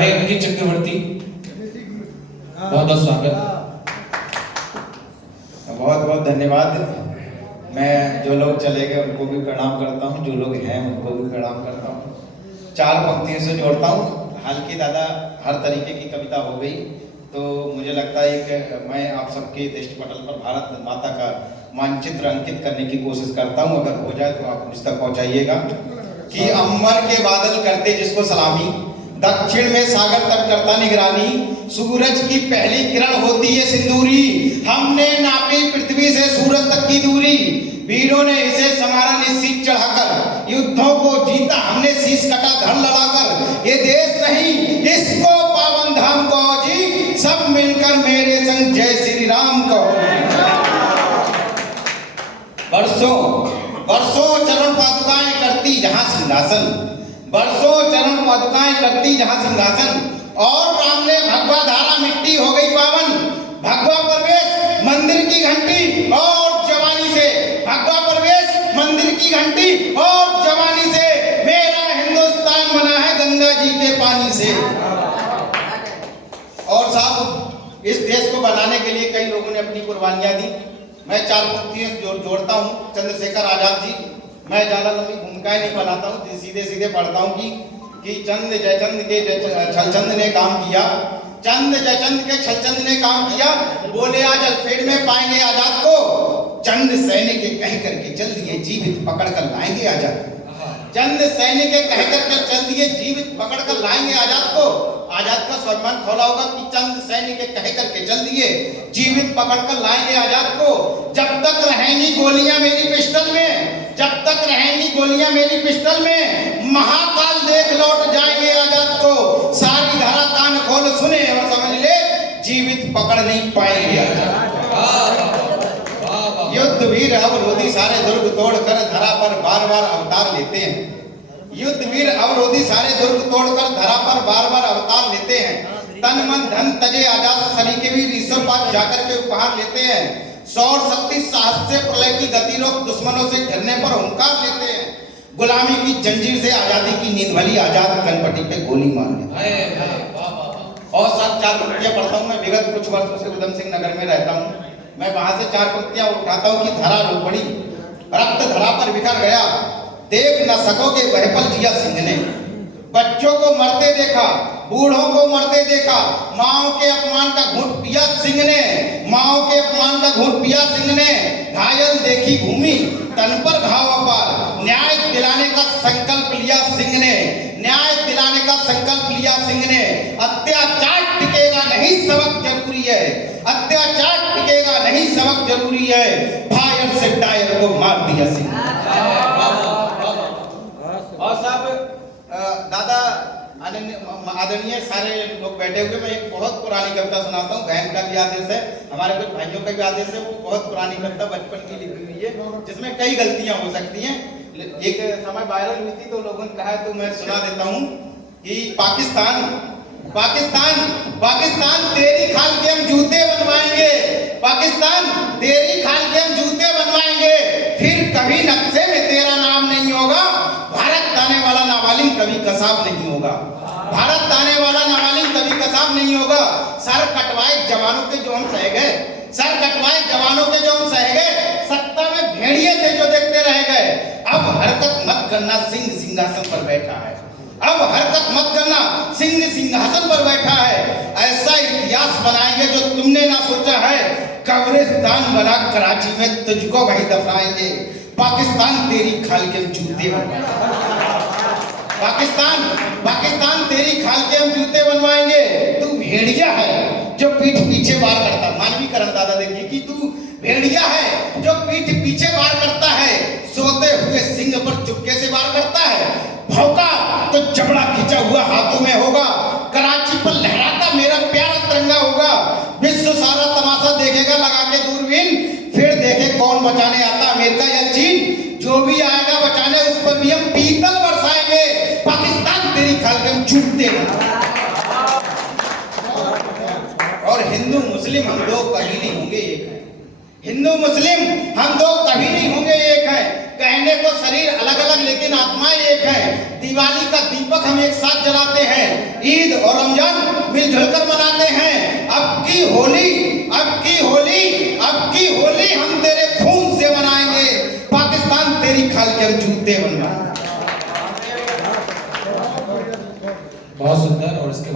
भाई अंकित चक्रवर्ती, बहुत बहुत स्वागत। बहुत बहुत धन्यवाद। मैं जो लोग चले गए उनको भी प्रणाम करता हूँ, जो लोग हैं उनको भी प्रणाम करता हूँ। 4 पंक्तियों से जोड़ता हूँ। हालांकि दादा हर तरीके की कविता हो गई, तो मुझे लगता है कि मैं आप सबके दृष्टि पटल पर भारत माता का मानचित्र अंकित करने की कोशिश करता हूँ। अगर हो जाए तो आप मुझ तक पहुँचाइएगा कि अंबर के बादल करते जिसको सलामी, दक्षिण में सागर तक करता निगरानी, सूरज की पहली किरण होती है सिंदूरी, हमने नापी पृथ्वी से सूरज तक की दूरी, वीरों ने इसे समारा निश्चित चढ़ाकर, युद्धों को जीता हमने शीश कटा धड़ लड़ाकर, ये देश नहीं इसको पावन धाम कहो जी, सब मिलकर मेरे संग जय श्री राम कहो। वर्षों वर्षों चरण पादुकाएं करती जहां सिंहासन, वर्षों चरण पादुकाएं करती जहां सिंहासन, और राम ने भगवा धारा मिट्टी हो गई पावन, भगवा प्रवेश मंदिर की घंटी और जवानी से, भगवा प्रवेश मंदिर की घंटी और जवानी से, मेरा हिंदुस्तान बना है गंगा जी के पानी से। और साहब इस देश को बनाने के लिए कई लोगों ने अपनी कुर्बानियां दी। मैं 4 पंक्तियां जोड़ता हूं। चंद्रशेखर आजाद जी, मैं ज्यादा लंबी भूमिकाएं नहीं बनाता हूं, सीधे सीधे पढ़ता हूं कि चंद जयचंद के छलचंद ने काम किया, चंद जयचंद के छलचंद ने काम किया, बोले आज अल्फ्रेड में पाएंगे आजाद को, चंद सैनिक के कह करके चल दिए जीवित पकड़ कर लाएंगे आजाद, चंद सैनिक के कह करके चल दिए जीवित पकड़ कर लाएंगे आजाद को। आजाद का स्वाभिमान खोला होगा कि चंद सैनिक के कह करके चल दिए जीवित पकड़ कर लाएंगे आजाद को। जब तक रहेंगी गोलियां मेरी पिस्टल में, जब तक रहेंगी गोलियां मेरी पिस्टल में, महाकाल देख लौट जाएंगे आजाद को, सारी धारा कान खोल सुने और समझ ले, जीवित पकड़ नहीं पाएंगे आजाद। युद्ध वीर अवरोधी सारे दुर्ग तोड़कर धरा पर बार बार अवतार लेते हैं, युद्ध वीर अवरोधी सारे दुर्ग तोड़कर धरा पर बार बार अवतार लेते हैं, तन मन धन तजे आजाद सलीके वीर ईश्वर पास जाकर के उपहार लेते हैं, सौर शक्ति साहस से प्रलय की गति रोक दुश्मनों से घिरने पर हुंकार लेते हैं, गुलामी की जंजीर से आजादी की नींद भली आजाद कनपट्टी पे गोली मार लेते हैं। और साथ 4 पंक्तियां पढ़ता हूं। मैं विगत कुछ वर्षों से उधम सिंह नगर में रहता हूं। मैं वहां से 4 पंक्तियां उठाता हूं कि धरा रो पड़ी, रक्त धरा पर बिखर गया, देख न सकोगे वह पल जिया सिंह ने, बच्चों को मरते देखा, बूढ़ों को मरते देखा, माओ के अपमान का घूंट पिया सिंह ने, माओ के अपमान का घूंट पिया सिंह ने, घायल देखी भूमि तन पर घाव अपार, न्याय दिलाने का संकल्प लिया सिंह ने, न्याय दिलाने का संकल्प लिया सिंह ने, अत्याचार टिकेगा नहीं सबक जरूरी है, अत्याचार टिकेगा नहीं सबक जरूरी है, फायर से टायर को मार दिया सिंह। और साहब दादा आदरणीय सारे लोग बैठे हुए, मैं एक बहुत पुरानी कविता सुनाता हूँ। बहन का भी आदेश है, हमारे कुछ भाइयों का भी आदेश है, वो बहुत पुरानी कविता बचपन की लिखी हुई है, जिसमें कई गलतियां हो सकती हैं। एक समय वायरल हुई थी तो लोगों ने कहा तो मैं सुना देता हूँ कि पाकिस्तान पाकिस्तान पाकिस्तान तेरी खाल के हम जूते बनवाएंगे, पाकिस्तान तेरी खाल के हम जूते बनवाएंगे, फिर कभी नक्शे में तेरा नाम नहीं होगा, भारत आने वाला नाबालिग कभी कसाब नहीं होगा, भारत आने वाला नाबालिग कभी कसाब नहीं होगा। सर कटवाए जवानों के जो हम सह गए, सर कटवाए जवानों के जो हम सह गए, सत्ता में भेड़िए थे जो देखते रह गए, अब हरकत मत करना सिंह सिंहासन पर बैठा है, अब हरकत मत करना सिंह सिंहासन पर बैठा है, ऐसा इतिहास बनाएंगे जो तुमने ना सोचा है, कब्रिस्तान बना कराची में तुझको वही दफनाएंगे, पाकिस्तान तेरी खाल के हम जूते बनवाएंगे, पाकिस्तान पाकिस्तान तेरी खाल के हम जूते बनवाएंगे। तू भेड़िया है जो पीठ पीछे वार करता, मानवीकरण दादा देखिए कि तू भेड़िया है जो पीठ पीछे वार करता है, सोते हुए सिंह पर चुपके से वार करता है, भौंका तो जबड़ा खिंचा हुआ हाथों में होगा, कराची पर लहराता मेरा प्यारा तिरंगा होगा, विश्व सारा तमाशा देखेगा लगा के दूरबीन, फिर देखे कौन बचाने आता अमेरिका या चीन, जो भी आएगा बचाने उस पर भी हम पीतल बरसाएंगे, पाकिस्तान तेरी खाल के हम जूते। और हिंदू मुस्लिम हम लोग कभी नहीं होंगे एक है, हिंदू मुस्लिम हम दो कभी नहीं होंगे एक है, कहने कहने को शरीर अलग अलग लेकिन आत्माएं एक है। दिवाली का दीपक हम एक साथ जलाते हैं, ईद और रमजान मिलजुल कर मनाते हैं। अब की होली हम तेरे खून से मनाएंगे, पाकिस्तान तेरी खाल के हम जूते बनवाएंगे। बहुत सुंदर। और इसके बाद